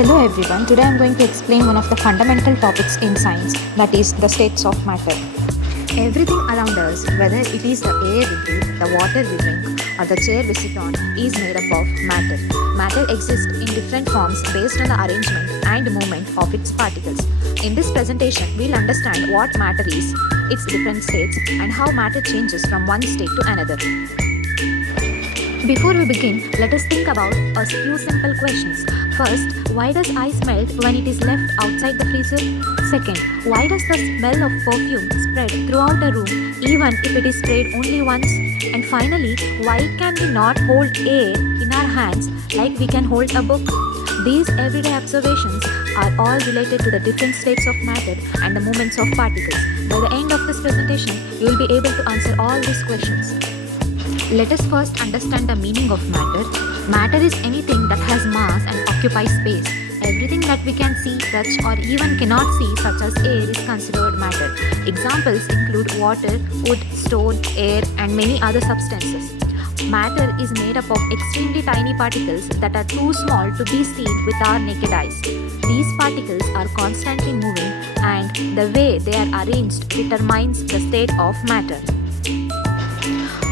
Hello everyone, today I am going to explain one of the fundamental topics in science, that is the states of matter. Everything around us, whether it is the air we breathe, the water we drink, or the chair we sit on, is made up of matter. Matter exists in different forms based on the arrangement and movement of its particles. In this presentation, we'll understand what matter is, its different states, and how matter changes from one state to another. Before we begin, let us think about a few simple questions. First, why does ice melt when it is left outside the freezer? Second, why does the smell of perfume spread throughout a room even if it is sprayed only once? And finally, why can we not hold air in our hands like we can hold a book? These everyday observations are all related to the different states of matter and the movements of particles. By the end of this presentation, you will be able to answer all these questions. Let us first understand the meaning of matter. Matter is anything that has mass and occupies space. Everything that we can see, touch, or even cannot see, such as air, is considered matter. Examples include water, wood, stone, air, and many other substances. Matter is made up of extremely tiny particles that are too small to be seen with our naked eyes. These particles are constantly moving, and the way they are arranged determines the state of matter.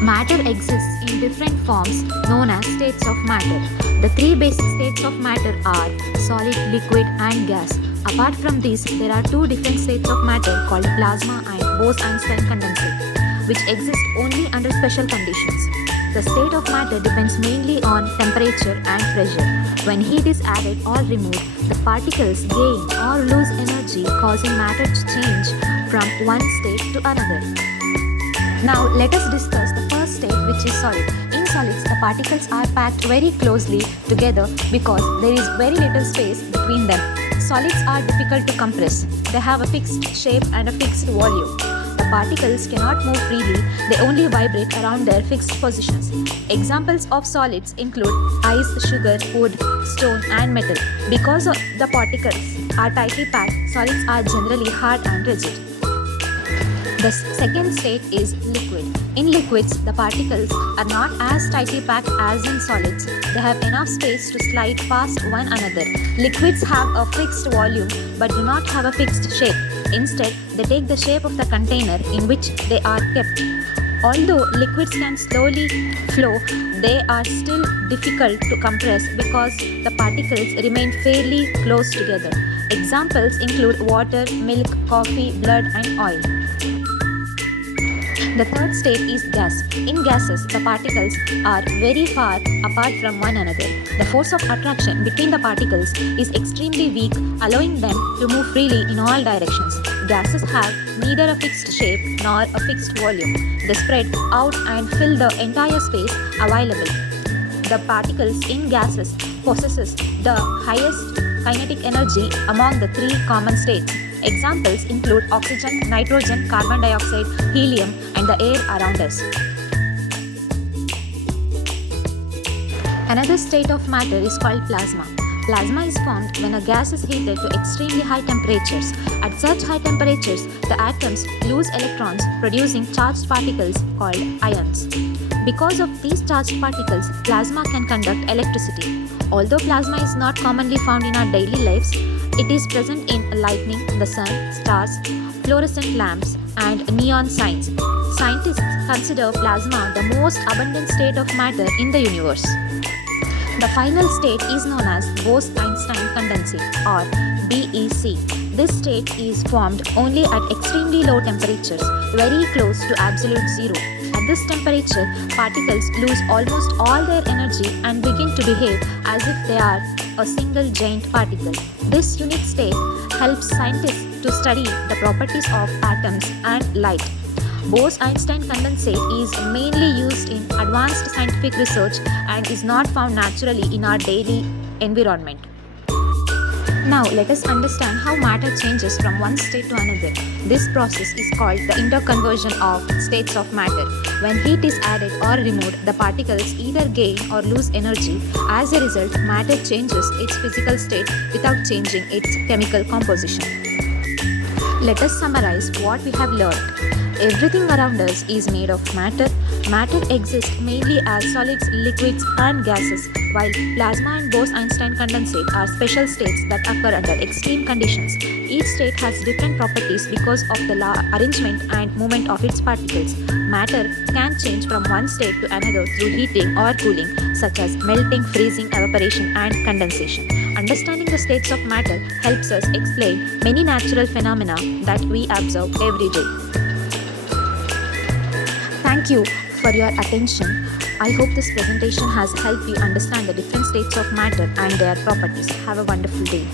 Matter exists in different forms known as states of matter. The three basic states of matter are solid, liquid, and gas. Apart from these, there are two different states of matter called plasma and Bose-Einstein condensate, which exist only under special conditions. The state of matter depends mainly on temperature and pressure. When heat is added or removed, the particles gain or lose energy, causing matter to change from one state to another. Now let us discuss the first state, which is solid. In solids, the particles are packed very closely together because there is very little space between them. Solids are difficult to compress. They have a fixed shape and a fixed volume. The particles cannot move freely, they only vibrate around their fixed positions. Examples of solids include ice, sugar, wood, stone, and metal. Because the particles are tightly packed, solids are generally hard and rigid. The second state is liquid. In liquids, the particles are not as tightly packed as in solids. They have enough space to slide past one another. Liquids have a fixed volume but do not have a fixed shape. Instead, they take the shape of the container in which they are kept. Although liquids can slowly flow, they are still difficult to compress because the particles remain fairly close together. Examples include water, milk, coffee, blood, and oil. The third state is gas. In gases, the particles are very far apart from one another. The force of attraction between the particles is extremely weak, allowing them to move freely in all directions. Gases have neither a fixed shape nor a fixed volume. They spread out and fill the entire space available. The particles in gases possesses the highest kinetic energy among the three common states. Examples include oxygen, nitrogen, carbon dioxide, helium, and the air around us. Another state of matter is called plasma. Plasma is formed when a gas is heated to extremely high temperatures. At such high temperatures, the atoms lose electrons, producing charged particles called ions. Because of these charged particles, plasma can conduct electricity. Although plasma is not commonly found in our daily lives, it is present in lightning, the sun, stars, fluorescent lamps, and neon signs. Scientists consider plasma the most abundant state of matter in the universe. The final state is known as Bose-Einstein condensate, or BEC. This state is formed only at extremely low temperatures, very close to absolute zero. At this temperature, particles lose almost all their energy and begin to behave as if they are a single giant particle. This unique state helps scientists to study the properties of atoms and light. Bose-Einstein condensate is mainly used in advanced scientific research and is not found naturally in our daily environment. Now let us understand how matter changes from one state to another. This process is called the interconversion of states of matter. When heat is added or removed, the particles either gain or lose energy. As a result, matter changes its physical state without changing its chemical composition. Let us summarize what we have learned. Everything around us is made of matter. Matter exists mainly as solids, liquids, and gases, while plasma and Bose-Einstein condensate are special states that occur under extreme conditions. Each state has different properties because of the arrangement and movement of its particles. Matter can change from one state to another through heating or cooling, such as melting, freezing, evaporation, and condensation. Understanding the states of matter helps us explain many natural phenomena that we observe every day. Thank you for your attention. I hope this presentation has helped you understand the different states of matter and their properties. Have a wonderful day.